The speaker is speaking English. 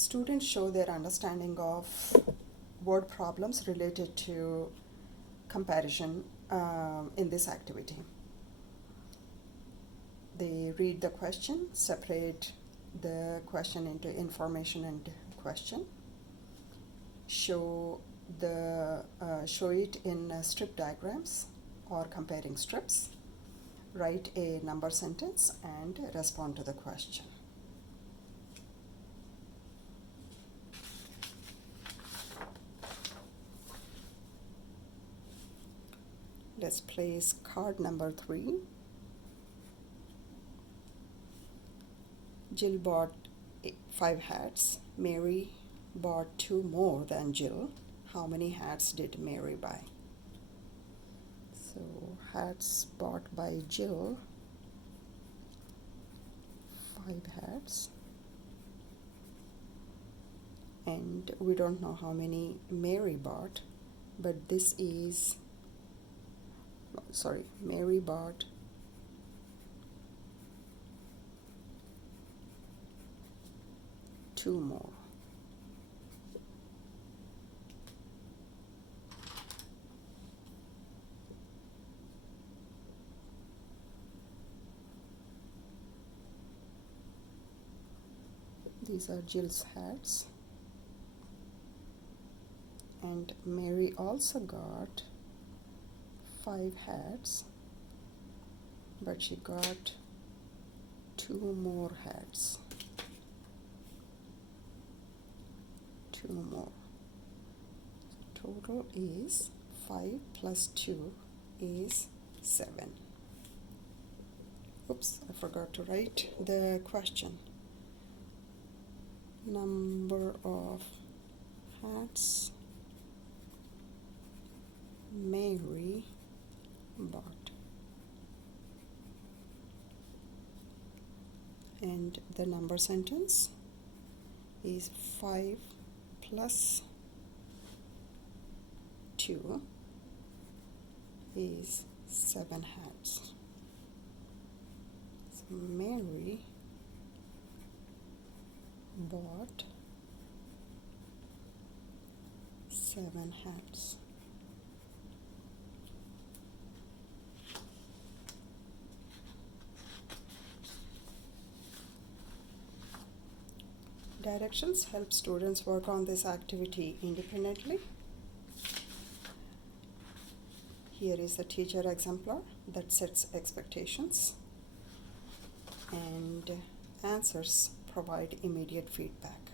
Students show their understanding of word problems related to comparison in this activity. They read the question, separate the question into information and question, show it in strip diagrams or comparing strips, write a number sentence, and respond to the question. Let's place card number 3. Jill bought 5 hats. Mary bought 2 more than Jill. How many hats did Mary buy? So hats bought by Jill, 5 hats. And we don't know how many Mary bought, but this is, Mary bought 2 more. These are Jill's hats. And Mary also got 5 hats, but she got 2 more hats. 2 more. Total is 5 plus 2 is 7. Oops, I forgot to write the question. Number of hats Mary bought. And the number sentence is 5 plus 2 is 7 hats. So Mary bought 7 hats. Directions help students work on this activity independently. Here is the teacher exemplar that sets expectations, and answers provide immediate feedback.